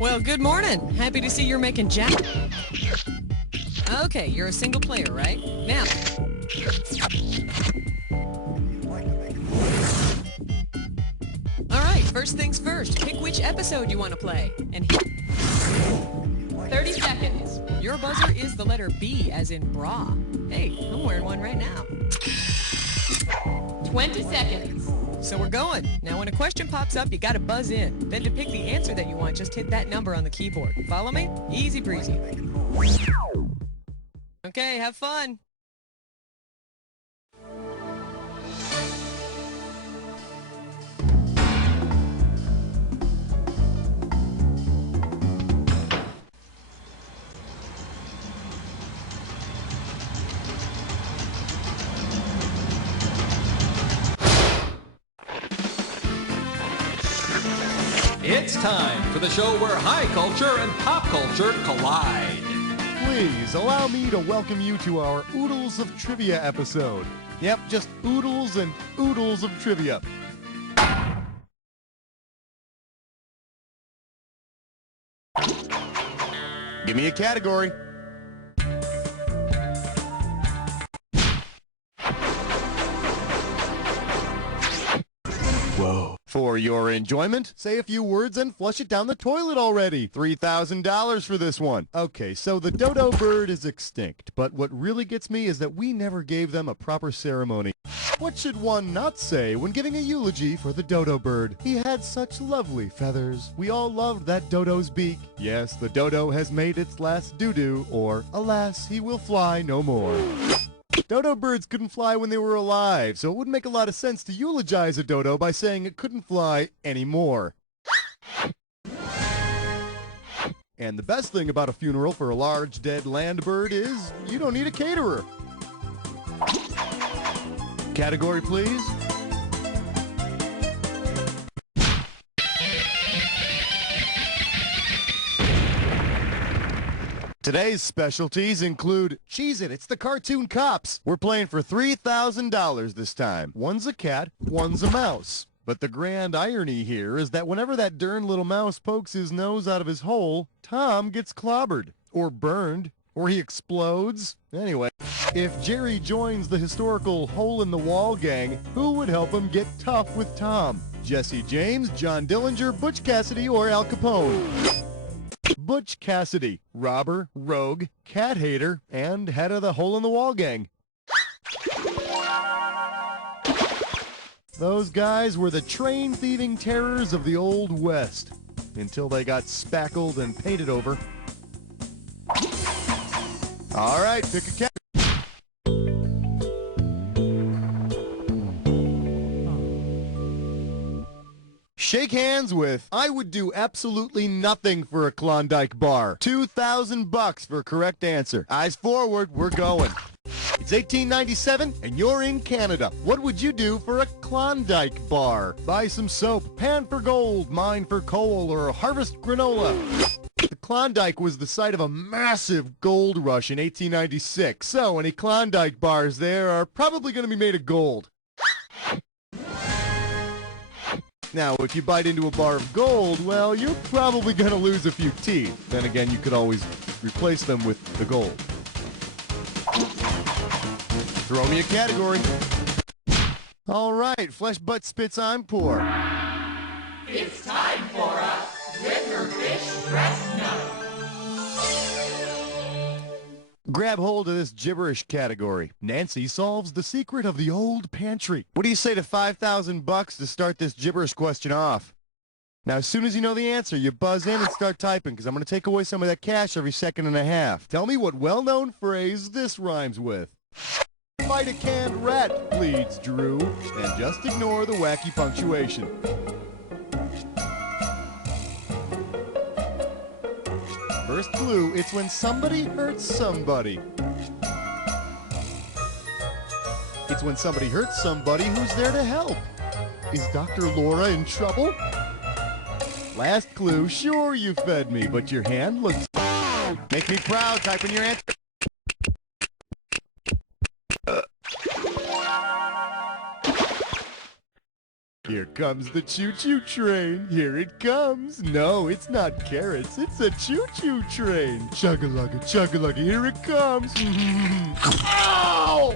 Well, good morning. Happy to see you're making jack. Okay, you're a single player, right? Now. All right, first things first. Pick which episode you want to play. And 30 seconds. Your buzzer is the letter B as in bra. Hey, I'm wearing one right now. 20 seconds. So we're going. Now when a question pops up, you gotta buzz in. Then to pick the answer that you want, just hit that number on the keyboard. Follow me? Easy breezy. Okay, have fun. It's time for the show where high culture and pop culture collide. Please allow me to welcome you to our Oodles of Trivia episode. Yep, just oodles and oodles of trivia. Give me a category. Whoa. For your enjoyment, say a few words and flush it down the toilet already. $3,000 for this one. Okay, so the dodo bird is extinct, but what really gets me is that we never gave them a proper ceremony. What should one not say when giving a eulogy for the dodo bird? He had such lovely feathers. We all loved that dodo's beak. Yes, the dodo has made its last doo-doo, or alas, he will fly no more. Dodo birds couldn't fly when they were alive, so it wouldn't make a lot of sense to eulogize a dodo by saying it couldn't fly anymore. And the best thing about a funeral for a large dead land bird is you don't need a caterer. Category, please. Today's specialties include Cheez-It, it's the cartoon cops. We're playing for $3,000 this time. One's a cat, one's a mouse. But the grand irony here is that whenever that darn little mouse pokes his nose out of his hole, Tom gets clobbered, or burned, or he explodes. Anyway, if Jerry joins the historical hole-in-the-wall gang, who would help him get tough with Tom? Jesse James, John Dillinger, Butch Cassidy, or Al Capone? Butch Cassidy, robber, rogue, cat hater, and head of the hole-in-the-wall gang. Those guys were the train-thieving terrors of the Old West, until they got spackled and painted over. All right, pick a cat. Shake hands with, I would do absolutely nothing for a Klondike bar. $2,000 for a correct answer. Eyes forward, we're going. It's 1897 and you're in Canada. What would you do for a Klondike bar? Buy some soap, pan for gold, mine for coal, or harvest granola. The Klondike was the site of a massive gold rush in 1896, so any Klondike bars there are probably going to be made of gold. Now, if you bite into a bar of gold, well, you're probably going to lose a few teeth. Then again, you could always replace them with the gold. Throw me a category. All right, flesh, butt, spits, I'm poor. It's time for a Fish Breast Nut. Grab hold of this gibberish category. Nancy solves the secret of the old pantry. What do you say to $5,000 to start this gibberish question off? Now, as soon as you know the answer, you buzz in and start typing, because I'm going to take away some of that cash every second and a half. Tell me what well-known phrase this rhymes with. Fight a canned rat, pleads Drew, and just ignore the wacky punctuation. First clue, it's when somebody hurts somebody. It's when somebody hurts somebody who's there to help. Is Dr. Laura in trouble? Last clue, sure you fed me, but your hand looks... Make me proud, type in your answer. Here comes the choo-choo train. Here it comes. No, it's not carrots. It's a choo-choo train. Chug-a-lugga, chug-a-lugga. Here it comes. Ow!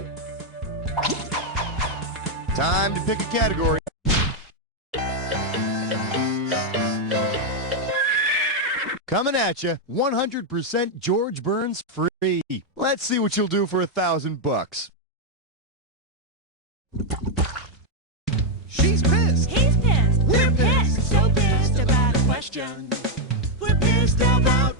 Time to pick a category. Coming at you, 100% George Burns free. Let's see what you'll do for $1,000. She's pissed. He's pissed. We're pissed. So pissed about a question. We're pissed about.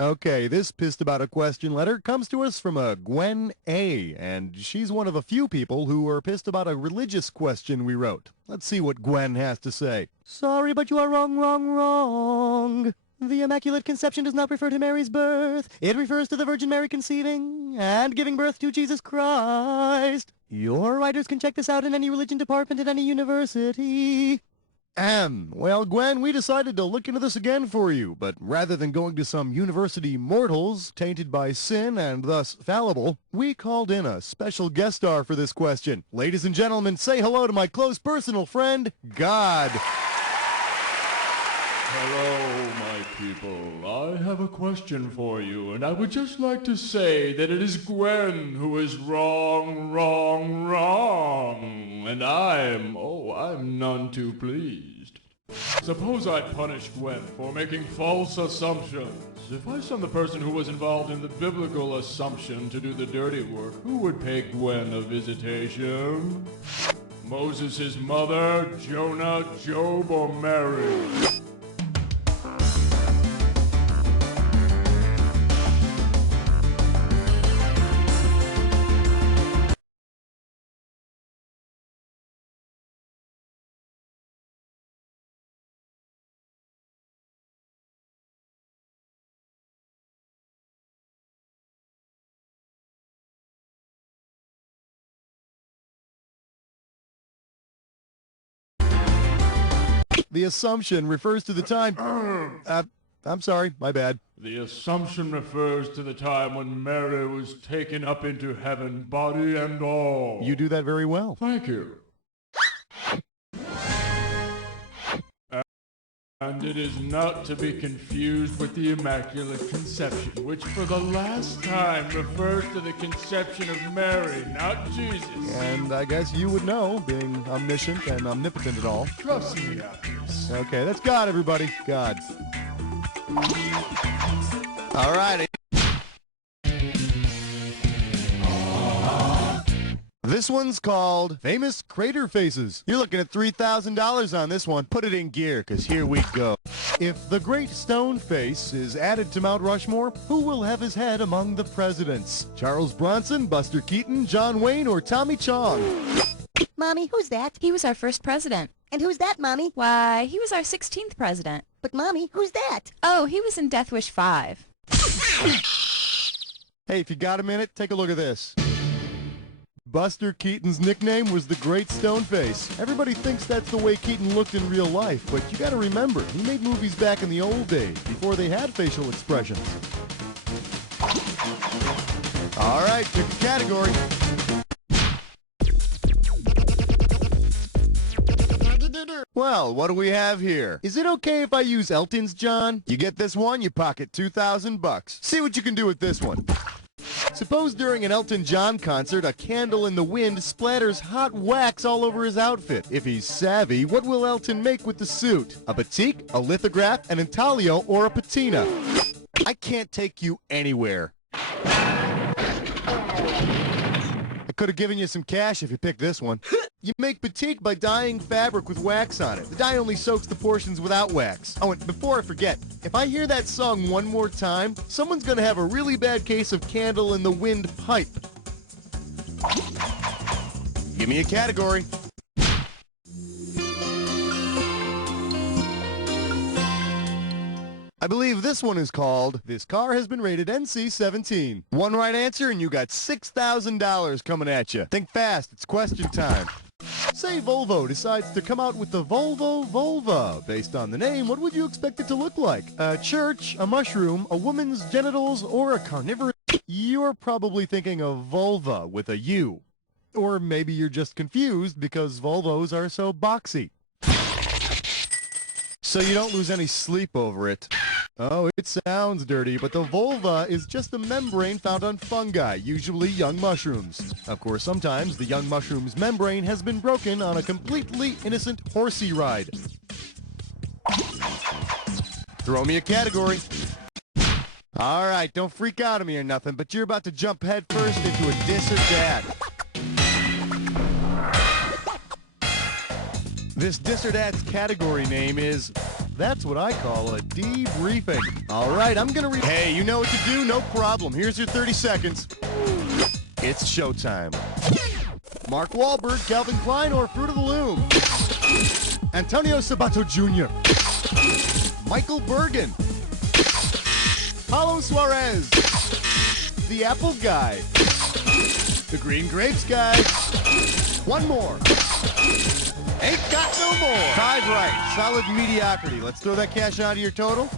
Okay, this pissed about a question letter comes to us from a Gwen A, and she's one of a few people who are pissed about a religious question we wrote. Let's see what Gwen has to say. Sorry, but you are wrong. The Immaculate Conception does not refer to Mary's birth. It refers to the Virgin Mary conceiving and giving birth to Jesus Christ. Your writers can check this out in any religion department at any university. Well, Gwen, we decided to look into this again for you, but rather than going to some university mortals tainted by sin and thus fallible, we called in a special guest star for this question. Ladies and gentlemen, say hello to my close personal friend, God. Hello, my people. I have a question for you, and I would just like to say that it is Gwen who is wrong, and I'm none too pleased. Suppose I punish Gwen for making false assumptions. If I send the person who was involved in the biblical assumption to do the dirty work, who would pay Gwen a visitation? Moses' his mother, Jonah, Job, or Mary? The assumption refers to the time... I'm sorry, my bad. The assumption refers to the time when Mary was taken up into heaven, body and all. You do that very well. Thank you. And it is not to be confused with the Immaculate Conception, which for the last time refers to the conception of Mary, not Jesus. And I guess you would know, being omniscient and omnipotent and all. Trust me on this. Okay, that's God, everybody. God. All righty. This one's called Famous Crater Faces. You're looking at $3,000 on this one. Put it in gear, because here we go. If the Great Stone Face is added to Mount Rushmore, who will have his head among the presidents? Charles Bronson, Buster Keaton, John Wayne, or Tommy Chong? Mommy, who's that? He was our first president. And who's that, Mommy? Why, he was our 16th president. But, Mommy, who's that? Oh, he was in Death Wish 5. Hey, if you got a minute, take a look at this. Buster Keaton's nickname was the Great Stone Face. Everybody thinks that's the way Keaton looked in real life, but you gotta remember, he made movies back in the old days, before they had facial expressions. All right, pick a category. Well, what do we have here? Is it okay if I use Elton's, John? You get this one, you pocket $2,000. See what you can do with this one. Suppose during an Elton John concert, a candle in the wind splatters hot wax all over his outfit. If he's savvy, what will Elton make with the suit? A batik, a lithograph, an intaglio, or a patina? I can't take you anywhere. I could have given you some cash if you picked this one. You make batik by dyeing fabric with wax on it. The dye only soaks the portions without wax. Oh, and before I forget, if I hear that song one more time, someone's gonna have a really bad case of candle in the wind pipe. Give me a category. I believe this one is called, This Car Has Been Rated NC-17. One right answer and you got $6,000 coming at you. Think fast, it's question time. Say Volvo decides to come out with the Volvo Volva. Based on the name, what would you expect it to look like? A church, a mushroom, a woman's genitals, or a carnivorous... You're probably thinking of vulva with a U. Or maybe you're just confused because Volvos are so boxy. So you don't lose any sleep over it. Oh, it sounds dirty, but the vulva is just a membrane found on fungi, usually young mushrooms. Of course, sometimes the young mushroom's membrane has been broken on a completely innocent horsey ride. Throw me a category. All right, don't freak out on me or nothing, but you're about to jump headfirst into a diss or dad. This diss or dad's category name is, that's what I call a debriefing. All right, I'm gonna read. Hey, you know what to do? No problem. Here's your 30 seconds. It's showtime. Mark Wahlberg, Calvin Klein, or Fruit of the Loom? Antonio Sabato Jr. Michael Bergen. Paulo Suarez. The Apple Guy. The Green Grapes Guy. One more. Ain't got no more. Tied right. Solid mediocrity. Let's throw that cash onto your total.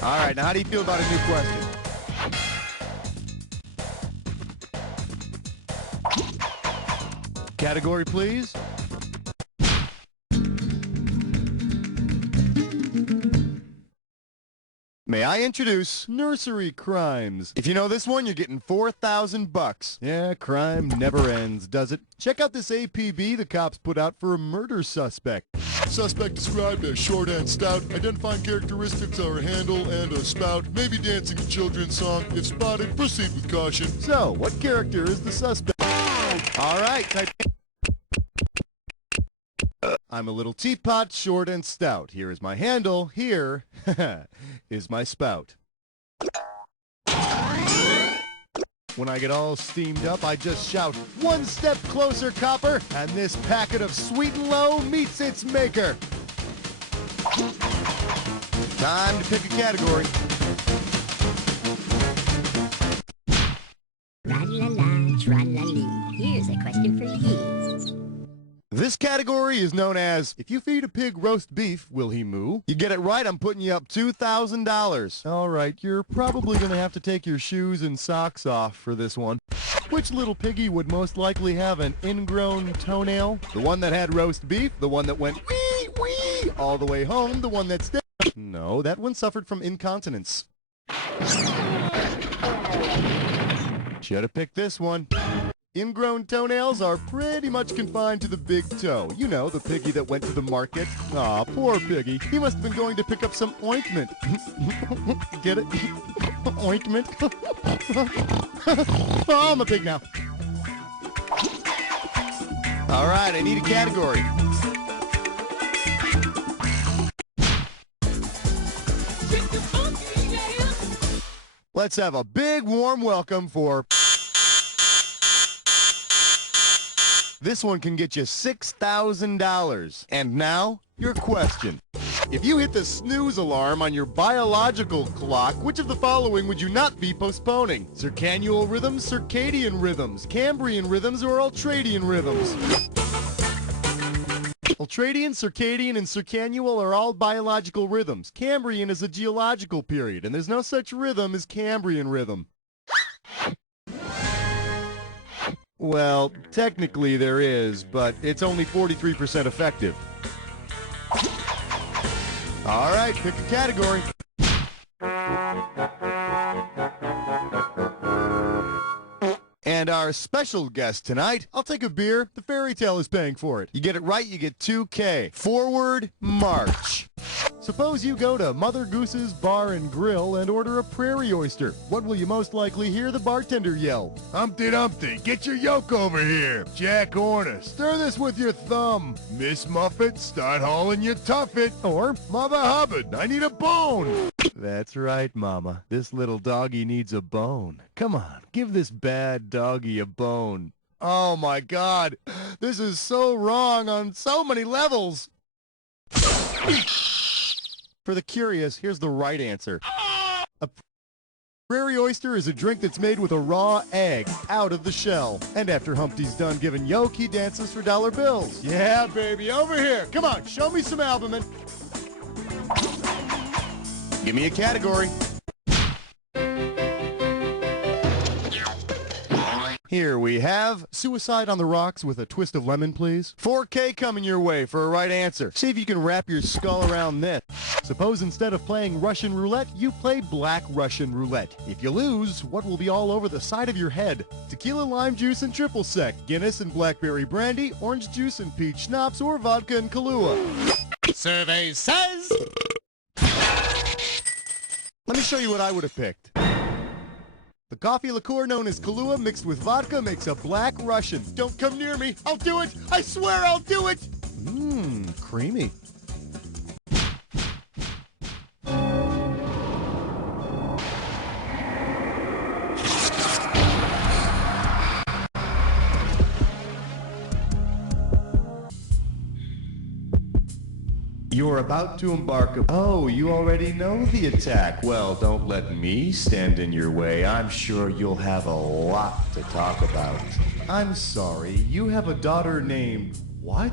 All right, now how do you feel about a new question? Category, please. May I introduce nursery crimes? If you know this one, you're getting $4,000. Yeah, crime never ends, does it? Check out this APB the cops put out for a murder suspect. Suspect described as short and stout. Identifying characteristics are a handle and a spout. Maybe dancing a children's song. If spotted, proceed with caution. So, what character is the suspect? All right, type. I'm a little teapot, short and stout. Here is my handle. Here is my spout. When I get all steamed up, I just shout, "One step closer, copper!" And this packet of Sweet and Low meets its maker. Time to pick a category. Tra-la-la, tra-la-lee. Here's a question for you. This category is known as, if you feed a pig roast beef, will he moo? You get it right, I'm putting you up $2,000. All right, you're probably going to have to take your shoes and socks off for this one. Which little piggy would most likely have an ingrown toenail? The one that had roast beef? The one that went wee, wee, all the way home? The one that stayed? No, that one suffered from incontinence. Should have picked this one. Ingrown toenails are pretty much confined to the big toe. You know, the piggy that went to the market. Aw, poor piggy. He must have been going to pick up some ointment. Get it? Ointment? Oh, I'm a pig now. All right, I need a category. Let's have a big warm welcome for... This one can get you $6,000. And now, your question. If you hit the snooze alarm on your biological clock, which of the following would you not be postponing? Circannual rhythms, circadian rhythms, Cambrian rhythms, or ultradian rhythms? Ultradian, circadian, and circannual are all biological rhythms. Cambrian is a geological period, and there's no such rhythm as Cambrian rhythm. Well, technically there is, but it's only 43% effective. All right, pick a category. And our special guest tonight, I'll take a beer. The fairy tale is paying for it. You get it right, you get $2K. Forward march. Suppose you go to Mother Goose's Bar and Grill and order a prairie oyster. What will you most likely hear the bartender yell? Humpty Dumpty, get your yoke over here. Jack Horner, stir this with your thumb. Miss Muffet, start hauling your tuffet. Or, Mother Hubbard, I need a bone. That's right, Mama. This little doggy needs a bone. Come on, give this bad doggy a bone. Oh my God, this is so wrong on so many levels. For the curious, here's the right answer. A prairie oyster is a drink that's made with a raw egg out of the shell. And after Humpty's done giving yolk, he dances for dollar bills. Yeah, baby, over here. Come on, show me some albumin. Give me a category. Here we have Suicide on the Rocks with a twist of lemon, please. 4K coming your way for a right answer. See if you can wrap your skull around this. Suppose instead of playing Russian roulette, you play Black Russian roulette. If you lose, what will be all over the side of your head? Tequila, lime juice, and triple sec, Guinness and blackberry brandy, orange juice and peach schnapps, or vodka and Kahlua. Survey says... Let me show you what I would have picked. The coffee liqueur known as Kahlua mixed with vodka makes a Black Russian. Don't come near me. I'll do it. I swear I'll do it. Mmm, creamy. You're about to embark upon... Oh, you already know the attack. Well, don't let me stand in your way. I'm sure you'll have a lot to talk about. I'm sorry, you have a daughter named... What?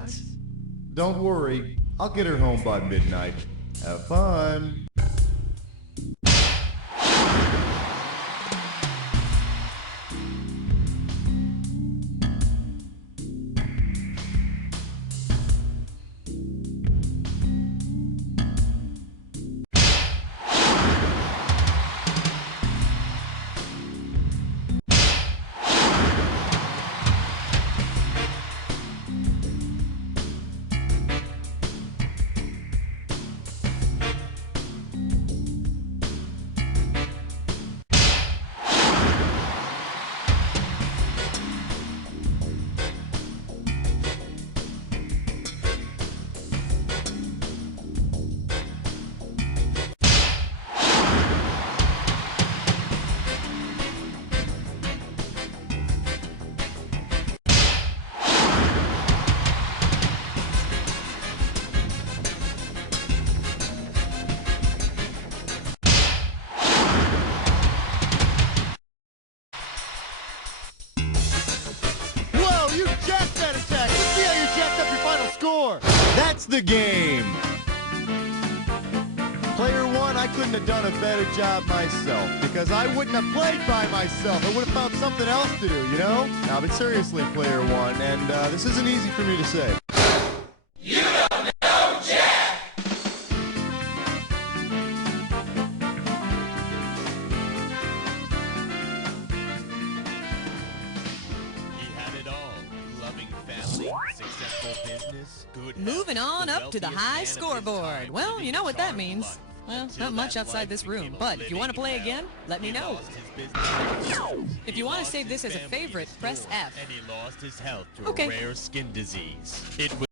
Don't worry, I'll get her home by midnight. Have fun. That's the game. Player one, I couldn't have done a better job myself because I wouldn't have played by myself. I would have found something else to do, you know? Now, but seriously, player one, and this isn't easy for me to say. You don't know Jack! He had it all. Loving family, successful business, good health. Moving on The up to the wealthiest high man of his scoreboard. time, Well, living you know what that charmed means. life. Well, Until not much that outside life this room, became a but if you want to play living again, hell. let me He know. lost his business. If He you want to lost save his this as a family, favorite, his press store, F. And he lost his health to Okay. a rare skin disease. It was